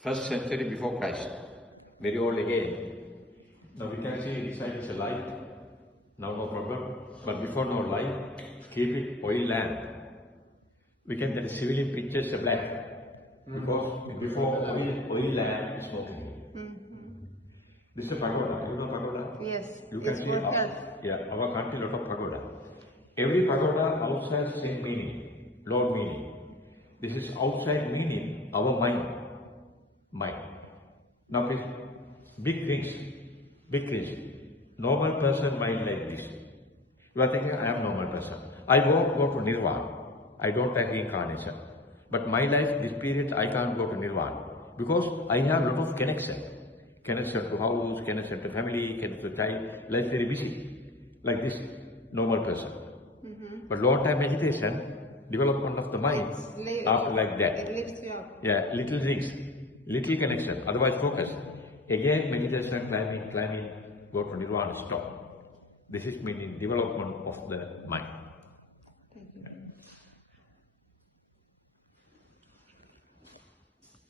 First century before Christ. Very old again. Now we can see inside is a light. Now no problem. But before no light, keep it oil lamp. We can get civilian pictures of black. Because before oil lamp is smoking. This is a pagoda. You know pagoda? Yes. You can it's see for health. our country lot of pagoda. Every pagoda outside same meaning, Lord meaning. This is outside meaning, our mind. Now please, big things. Normal person mind like this. You are thinking, I am normal person. I won't go to Nirvana. I don't like reincarnation. But my life, this period, I can't go to Nirvana. Because I have a lot of connection. Connection to house, connection to family, connection to child. Life very busy. Like this, normal person. But long time meditation, development of the mind, after like that. It lifts you up. Yeah, little things, little connection, otherwise focus. Again, meditation, climbing, go to Nirvana, stop. This is meaning development of the mind. Thank you.